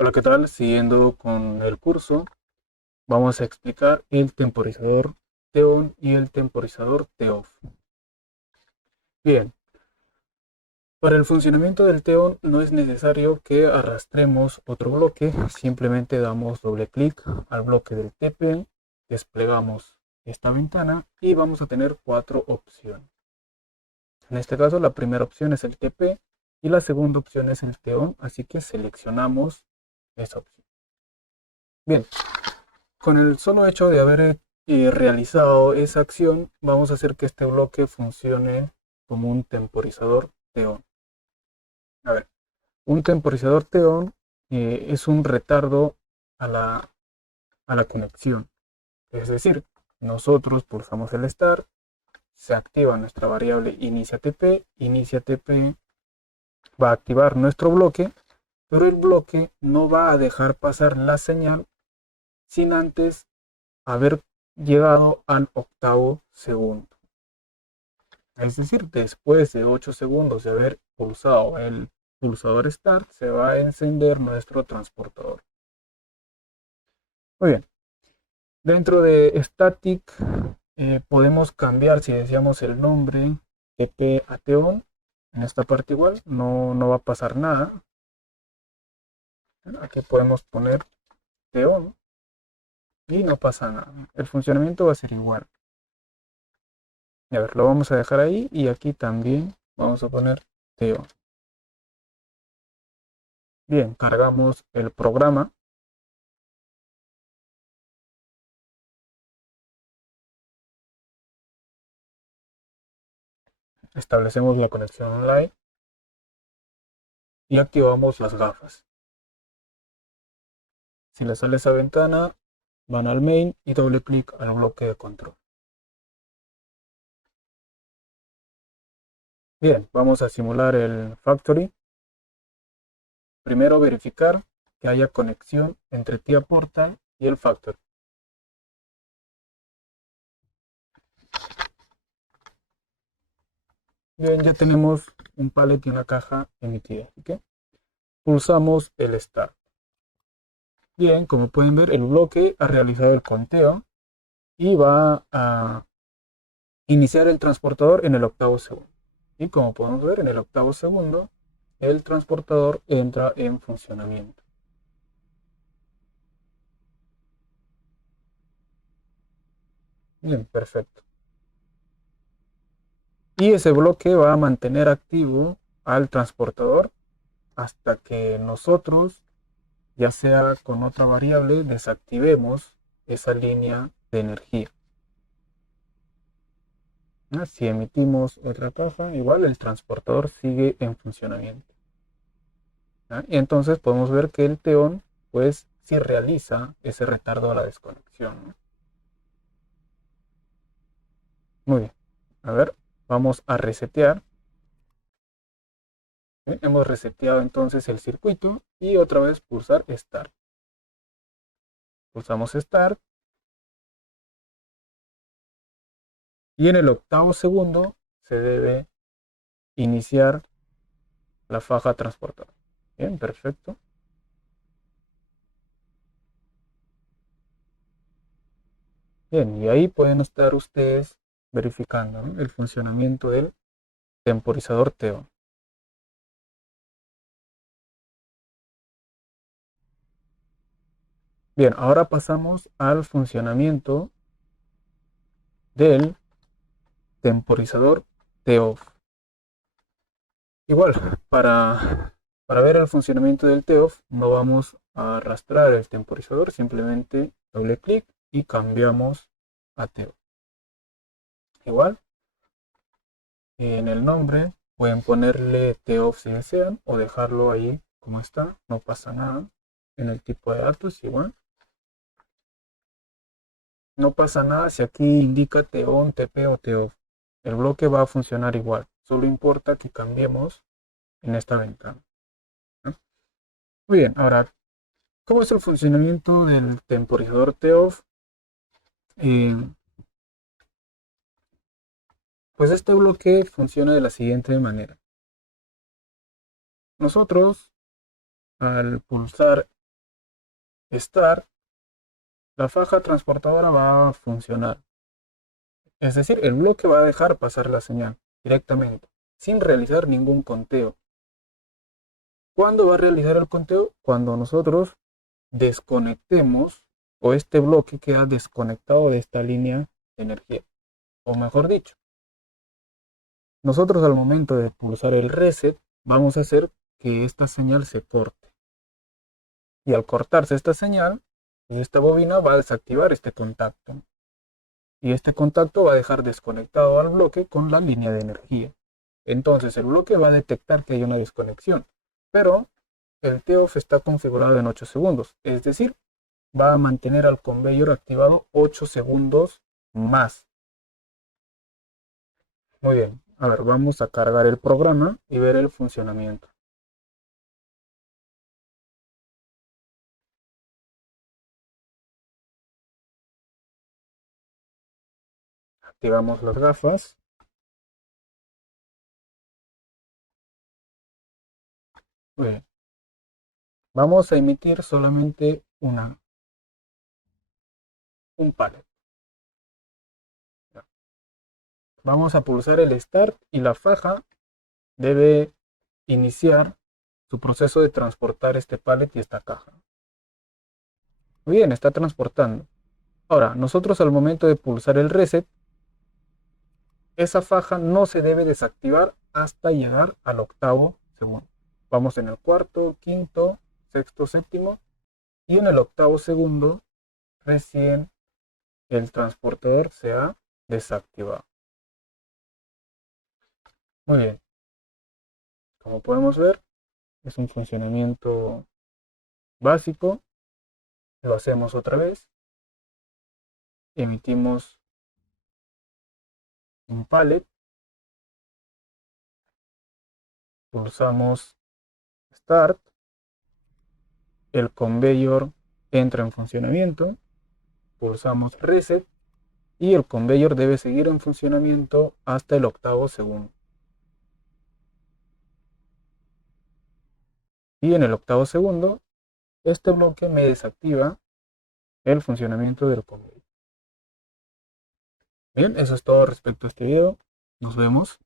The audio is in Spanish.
Hola, ¿qué tal? Siguiendo con el curso, vamos a explicar el temporizador TON y el temporizador TOFF. Bien, para el funcionamiento del TON no es necesario que arrastremos otro bloque, simplemente damos doble clic al bloque del TP, desplegamos esta ventana y vamos a tener cuatro opciones. En este caso, la primera opción es el TP y la segunda opción es el TON, así que seleccionamos esa opción. Bien, con el solo hecho de haber realizado esa acción, vamos a hacer que este bloque funcione como un temporizador TON. A ver, un temporizador TON es un retardo a la conexión. Es decir, nosotros pulsamos el Start, se activa nuestra variable inicia TP va a activar nuestro bloque, pero el bloque no va a dejar pasar la señal sin antes haber llegado al octavo segundo. Es decir, después de 8 segundos de haber pulsado el pulsador Start, se va a encender nuestro transportador. Muy bien. Dentro de Static podemos cambiar si deseamos el nombre TP a TON. En esta parte igual no va a pasar nada. Aquí podemos poner TON y no pasa nada. El funcionamiento va a ser igual. A ver, lo vamos a dejar ahí y aquí también vamos a poner TON. Bien, cargamos el programa. Establecemos la conexión online y activamos las gafas. Si les sale esa ventana, van al main y doble clic al bloque de control. Bien, vamos a simular el factory. Primero verificar que haya conexión entre TIA Portal y el factory. Bien, ya tenemos un pallet y una caja emitida. ¿Okay? Pulsamos el Start. Bien, como pueden ver, el bloque ha realizado el conteo y va a iniciar el transportador en el octavo segundo. Y como podemos ver, en el octavo segundo, el transportador entra en funcionamiento. Bien, perfecto. Y ese bloque va a mantener activo al transportador hasta que nosotros, ya sea con otra variable, desactivemos esa línea de energía. Si emitimos otra caja, igual el transportador sigue en funcionamiento. Y entonces podemos ver que el TEON, pues, sí realiza ese retardo a la desconexión, ¿no? Muy bien. A ver, vamos a resetear. Bien, hemos reseteado entonces el circuito y otra vez pulsar Start. Pulsamos Start y en el octavo segundo se debe iniciar la faja transportadora. Bien, perfecto. Bien, y ahí pueden estar ustedes verificando, ¿no?, el funcionamiento del temporizador TEON. Bien, ahora pasamos al funcionamiento del temporizador TEOFF. Igual, para ver el funcionamiento del TEOFF no vamos a arrastrar el temporizador, simplemente doble clic y cambiamos a TEOFF. Igual, en el nombre pueden ponerle TEOFF si desean o dejarlo ahí como está, no pasa nada. En el tipo de datos igual. No pasa nada si aquí indica TEON, TP o TEOFF. El bloque va a funcionar igual. Solo importa que cambiemos en esta ventana, ¿no? Muy bien, ahora, ¿cómo es el funcionamiento del temporizador TEOFF? Eh, pues este bloque funciona de la siguiente manera. Nosotros, al pulsar start, la faja transportadora va a funcionar. Es decir, el bloque va a dejar pasar la señal directamente, sin realizar ningún conteo. ¿Cuándo va a realizar el conteo? Cuando nosotros desconectemos o este bloque queda desconectado de esta línea de energía. O mejor dicho, nosotros al momento de pulsar el reset vamos a hacer que esta señal se corte. Y al cortarse esta señal, esta bobina va a desactivar este contacto. Y este contacto va a dejar desconectado al bloque con la línea de energía. Entonces el bloque va a detectar que hay una desconexión, pero el TOFF está configurado en 8 segundos, es decir, va a mantener al conveyor activado 8 segundos más. Muy bien, a ver, vamos a cargar el programa y ver el funcionamiento. Activamos las gafas. Muy bien. Vamos a emitir solamente un pallet. Vamos a pulsar el Start y la faja debe iniciar su proceso de transportar este pallet y esta caja. Muy bien, está transportando. Ahora, nosotros al momento de pulsar el Reset, esa faja no se debe desactivar hasta llegar al octavo segundo. Vamos en el cuarto, quinto, sexto, séptimo y en el octavo segundo recién el transportador se ha desactivado. Muy bien, como podemos ver es un funcionamiento básico. Lo hacemos otra vez, emitimos un pallet, pulsamos Start, el conveyor entra en funcionamiento, pulsamos Reset y el conveyor debe seguir en funcionamiento hasta el octavo segundo. Y en el octavo segundo, este bloque me desactiva el funcionamiento del conveyor. Bien, eso es todo respecto a este video. Nos vemos.